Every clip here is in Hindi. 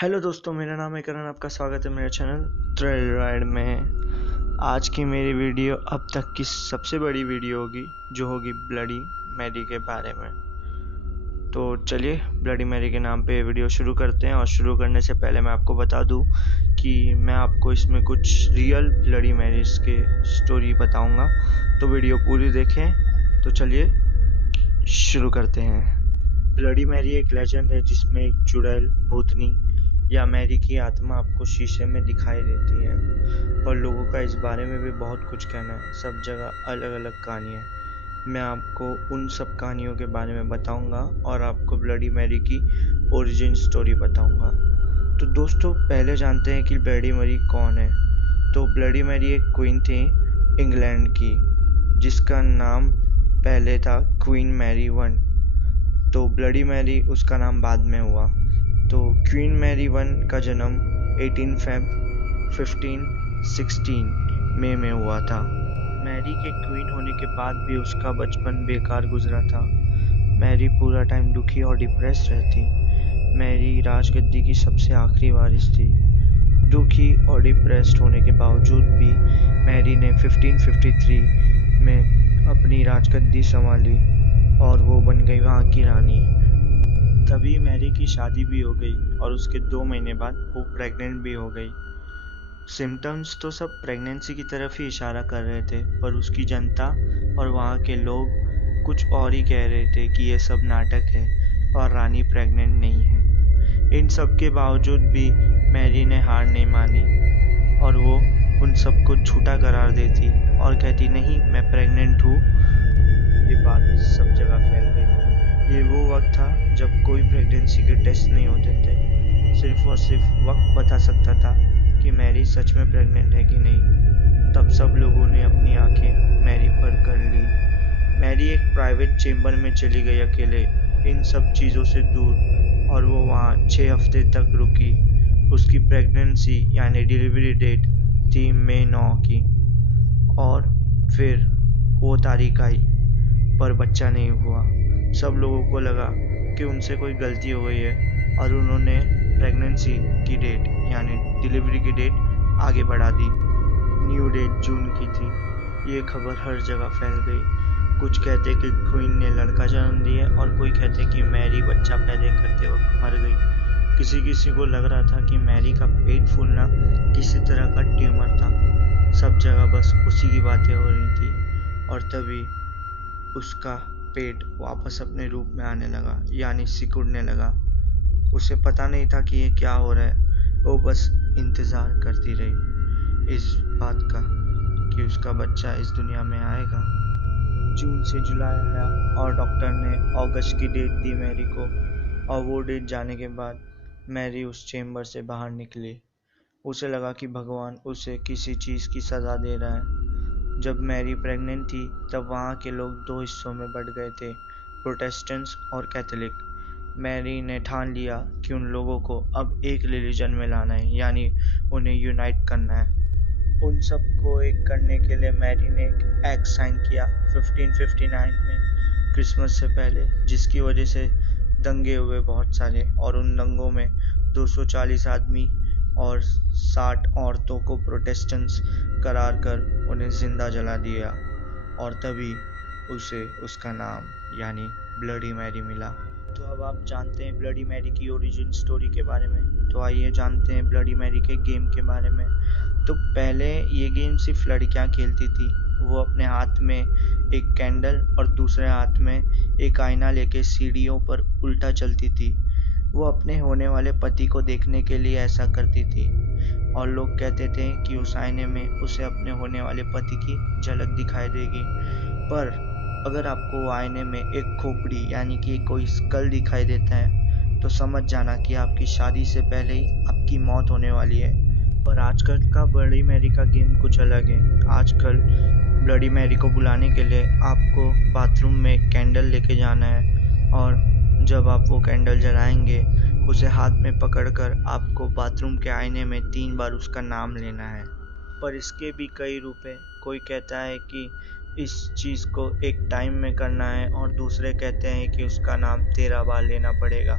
हेलो दोस्तों, मेरा नाम है करण। आपका स्वागत है मेरे चैनल थ्रिल राइड में। आज की मेरी वीडियो अब तक की सबसे बड़ी वीडियो होगी, जो होगी ब्लडी मैरी के बारे में। तो चलिए ब्लडी मैरी के नाम पे वीडियो शुरू करते हैं। और शुरू करने से पहले मैं आपको बता दूं कि मैं आपको इसमें कुछ रियल ब्लडी मैरीज के स्टोरी बताऊंगा, तो वीडियो पूरी देखें। तो चलिए शुरू करते हैं। ब्लडी मैरी एक लेजेंड है जिसमें एक चुड़ैल भूतनी या मैरी की आत्मा आपको शीशे में दिखाई देती है। और लोगों का इस बारे में भी बहुत कुछ कहना है। सब जगह अलग अलग कहानियाँ। मैं आपको उन सब कहानियों के बारे में बताऊंगा और आपको ब्लडी मैरी की ओरिजिन स्टोरी बताऊंगा। तो दोस्तों, पहले जानते हैं कि ब्लडी मैरी कौन है। तो ब्लडी मैरी एक क्वीन थी इंग्लैंड की, जिसका नाम पहले था क्वीन मैरी वन। तो ब्लडी मैरी उसका नाम बाद में हुआ। तो क्वीन मैरी वन का जन्म 18 फेब 1516 में हुआ था। मैरी के क्वीन होने के बाद भी उसका बचपन बेकार गुजरा था। मैरी पूरा टाइम दुखी और डिप्रेस रहती। मैरी राजगद्दी की सबसे आखिरी वारिस थी। दुखी और डिप्रेस्ड होने के बावजूद भी मैरी ने 1553 में अपनी राजगद्दी संभाली और वो बन गई वहाँ की रानी। तभी मैरी की शादी भी हो गई और उसके 2 महीने बाद वो प्रेग्नेंट भी हो गई। सिम्टम्स तो सब प्रेगनेंसी की तरफ ही इशारा कर रहे थे, पर उसकी जनता और वहाँ के लोग कुछ और ही कह रहे थे कि ये सब नाटक है और रानी प्रेग्नेंट नहीं है। इन सब के बावजूद भी मैरी ने हार नहीं मानी और वो उन सबको झूठा करार देती और कहती नहीं, मैं प्रेग्नेंट हूँ। ये बात सब जगह फैल गई। ये वो वक्त था जब कोई प्रेगनेंसी के टेस्ट नहीं होते थे। सिर्फ और सिर्फ वक्त बता सकता था कि मैरी सच में प्रेग्नेंट है कि नहीं। तब सब लोगों ने अपनी आंखें मैरी पर कर ली। मैरी एक प्राइवेट चेम्बर में चली गई अकेले, इन सब चीज़ों से दूर, और वो वहाँ 6 हफ्ते तक रुकी। उसकी प्रेगनेंसी यानी डिलीवरी डेट थी मई 9 की, और फिर वो तारीख आई पर बच्चा नहीं हुआ। सब लोगों को लगा कि उनसे कोई गलती हो गई है और उन्होंने प्रेगनेंसी की डेट यानी डिलीवरी की डेट आगे बढ़ा दी। न्यू डेट जून की थी। ये खबर हर जगह फैल गई। कुछ कहते कि क्वीन ने लड़का जन्म दिया और कोई कहते कि मैरी बच्चा पैदा करते वक्त मर गई। किसी किसी को लग रहा था कि मैरी का पेट फूलना किसी तरह का ट्यूमर था। सब जगह बस उसी की बातें हो रही थी। और तभी उसका पेट वापस अपने रूप में आने लगा, यानी सिकुड़ने लगा। उसे पता नहीं था कि ये क्या हो रहा है। वो बस इंतज़ार करती रही इस बात का कि उसका बच्चा इस दुनिया में आएगा। जून से जुलाई आया और डॉक्टर ने अगस्त की डेट दी मैरी को। और वो डेट जाने के बाद मैरी उस चेम्बर से बाहर निकली। उसे लगा कि भगवान उसे किसी चीज़ की सज़ा दे रहा है। जब मैरी प्रेग्नेंट थी तब वहाँ के लोग 2 हिस्सों में बंट गए थे, प्रोटेस्टेंट्स और कैथोलिक। मैरी ने ठान लिया कि उन लोगों को अब एक रिलीजन में लाना है, यानी उन्हें यूनाइट करना है। उन सब को एक करने के लिए मैरी ने एक एक्ट साइन किया 1559 में, क्रिसमस से पहले, जिसकी वजह से दंगे हुए बहुत सारे। और उन दंगों में 240 आदमी और 60 औरतों को प्रोटेस्टेंट्स करार कर उन्हें जिंदा जला दिया। और तभी उसे उसका नाम यानी ब्लडी मैरी मिला। तो अब आप जानते हैं ब्लडी मैरी की ओरिजिन स्टोरी के बारे में। तो आइए जानते हैं ब्लडी मैरी के गेम के बारे में। तो पहले ये गेम सिर्फ लड़कियां खेलती थी। वो अपने हाथ में एक कैंडल और दूसरे हाथ में एक आईना लेके सीढ़ियों पर उल्टा चलती थी। वो अपने होने वाले पति को देखने के लिए ऐसा करती थी और लोग कहते थे कि उस आईने में उसे अपने होने वाले पति की झलक दिखाई देगी। पर अगर आपको आईने में एक खोपड़ी यानी कि कोई स्कल दिखाई देता है तो समझ जाना कि आपकी शादी से पहले ही आपकी मौत होने वाली है। पर आजकल का ब्लडी मैरी का गेम कुछ अलग है। आजकल ब्लडी मैरी को बुलाने के लिए आपको बाथरूम में एक कैंडल लेके जाना है, और जब आप वो कैंडल जलाएंगे उसे हाथ में पकड़कर आपको बाथरूम के आईने में 3 बार उसका नाम लेना है। पर इसके भी कई रूप हैं। कोई कहता है कि इस चीज़ को एक टाइम में करना है और दूसरे कहते हैं कि उसका नाम 13 बार लेना पड़ेगा।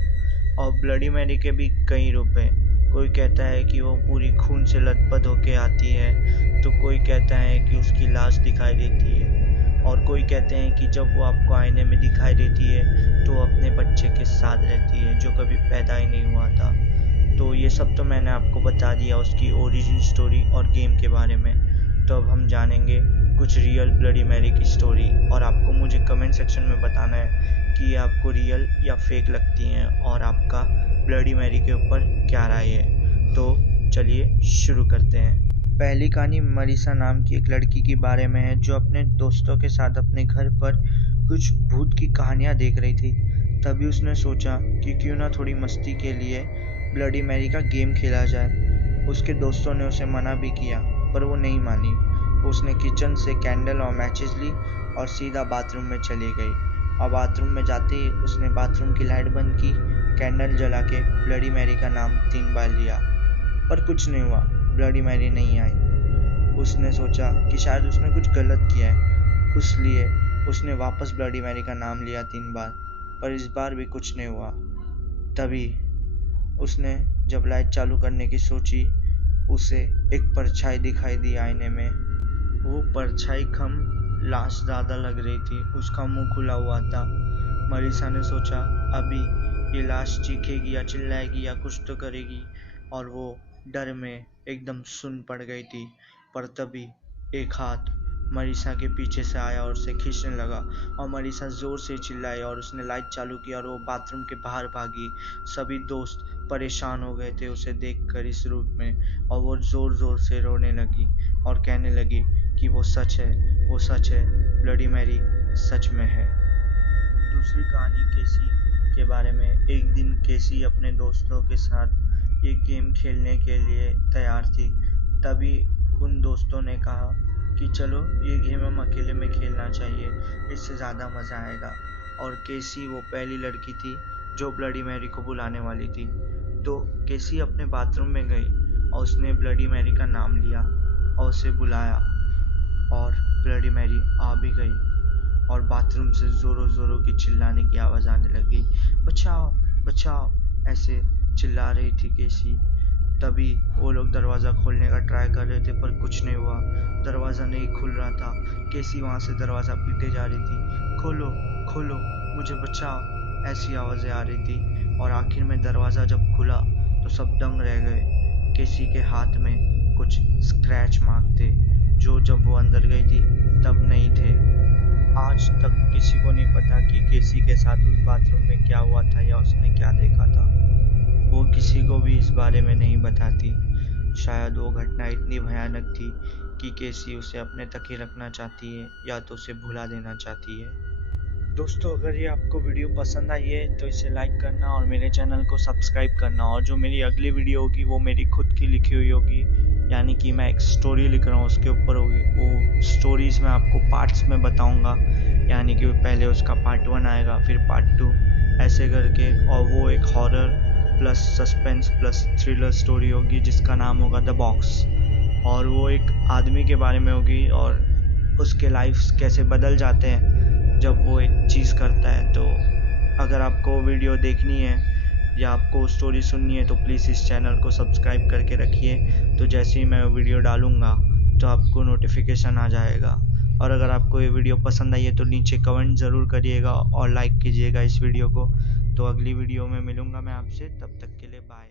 और ब्लडी मैरी के भी कई रूप हैं। कोई कहता है कि वो पूरी खून से लथपथ होके आती है, तो कोई कहता है कि उसकी लाश दिखाई देती है, और कोई कहते हैं कि जब वो आपको आईने में दिखाई देती है तो वो अपने बच्चे के साथ रहती है जो कभी पैदा ही नहीं हुआ था। तो ये सब तो मैंने आपको बता दिया उसकी ओरिजिन स्टोरी और गेम के बारे में। तो अब हम जानेंगे कुछ रियल ब्लडी मैरी की स्टोरी, और आपको मुझे कमेंट सेक्शन में बताना है कि ये आपको रियल या फेक लगती हैं और आपका ब्लडी मैरी के ऊपर क्या राय है। तो चलिए शुरू करते हैं। पहली कहानी मरीसा नाम की एक लड़की के बारे में है जो अपने दोस्तों के साथ अपने घर पर कुछ भूत की कहानियां देख रही थी। तभी उसने सोचा कि क्यों ना थोड़ी मस्ती के लिए ब्लडी मैरी का गेम खेला जाए। उसके दोस्तों ने उसे मना भी किया पर वो नहीं मानी। उसने किचन से कैंडल और मैचेस ली और सीधा बाथरूम में चली गई, और बाथरूम में जाते ही उसने बाथरूम की लाइट बंद की, कैंडल जला के ब्लडी मैरी का नाम 3 बार लिया, पर कुछ नहीं हुआ। ब्लडी मैरी नहीं आई। उसने सोचा कि शायद उसने कुछ गलत किया है, इसलिए उसने वापस ब्लडी मैरी का नाम लिया 3 बार, पर इस बार भी कुछ नहीं हुआ। तभी उसने जब लाइट चालू करने की सोची, उसे एक परछाई दिखाई दी आईने में। वो परछाई कम लाश ज़्यादा लग रही थी, उसका मुंह खुला हुआ था। मरीसा ने सोचा अभी ये लाश चीखेगी या चिल्लाएगी या कुछ तो करेगी, और वो डर में एकदम सुन्न पड़ गई थी। पर तभी एक हाथ मरीसा के पीछे से आया और उसे खींचने लगा, और मरीसा जोर से चिल्लाई और उसने लाइट चालू किया और वो बाथरूम के बाहर भागी। सभी दोस्त परेशान हो गए थे उसे देखकर इस रूप में, और वो जोर जोर से रोने लगी और कहने लगी कि वो सच है, वो सच है, ब्लडी मैरी सच में है। दूसरी कहानी केसी के बारे में। एक दिन केसी अपने दोस्तों के साथ एक गेम खेलने के लिए तैयार थी। तभी उन दोस्तों ने कहा कि चलो ये गेम हम अकेले में खेलना चाहिए, इससे ज़्यादा मज़ा आएगा। और केसी वो पहली लड़की थी जो ब्लडी मैरी को बुलाने वाली थी। तो केसी अपने बाथरूम में गई और उसने ब्लडी मैरी का नाम लिया और उसे बुलाया, और ब्लडी मैरी आ भी गई और बाथरूम से ज़ोरों ज़ोरों की चिल्लाने की आवाज़ आने लगी। बचाओ बचाओ, ऐसे चिल्ला रही थी केसी। तभी वो लोग दरवाज़ा खोलने का ट्राई कर रहे थे पर कुछ नहीं हुआ, दरवाज़ा नहीं खुल रहा था। केसी वहाँ से दरवाज़ा पीटे जा रही थी, खोलो खोलो, मुझे बचाओ, ऐसी आवाज़ें आ रही थी। और आखिर में दरवाज़ा जब खुला तो सब दंग रह गए। केसी के हाथ में कुछ स्क्रैच मार्क थे जो जब वो अंदर गई थी तब नहीं थे। आज तक किसी को नहीं पता कि केसी के साथ उस बाथरूम में क्या हुआ था या उसने क्या देखा था। वो किसी को भी इस बारे में नहीं बताती। शायद वो घटना इतनी भयानक थी कि केसी उसे अपने तक ही रखना चाहती है या तो उसे भुला देना चाहती है। दोस्तों, अगर ये आपको वीडियो पसंद आई है तो इसे लाइक करना और मेरे चैनल को सब्सक्राइब करना। और जो मेरी अगली वीडियो होगी वो मेरी खुद की लिखी हुई होगी, यानी कि मैं एक स्टोरी लिख रहा हूँ उसके ऊपर होगी। वो स्टोरीज़ मैं आपको पार्ट्स में बताऊँगा, यानी कि पहले उसका पार्ट 1 आएगा, फिर पार्ट 2, ऐसे करके। और वो एक horror plus suspense plus thriller story होगी जिसका नाम होगा द बॉक्स। और वो एक आदमी के बारे में होगी और उसके लाइफ्स कैसे बदल जाते हैं जब वो एक चीज़ करता है। तो अगर आपको वीडियो देखनी है या आपको स्टोरी सुननी है तो प्लीज़ इस चैनल को सब्सक्राइब करके रखिए, तो जैसे ही मैं वीडियो डालूँगा तो आपको नोटिफिकेशन आ जाएगा। और अगर आपको ये वीडियो पसंद आई है तो नीचे कमेंट ज़रूर करिएगा और लाइक कीजिएगा इस वीडियो को। तो अगली वीडियो में मिलूँगा मैं आपसे, तब तक के लिए बाय।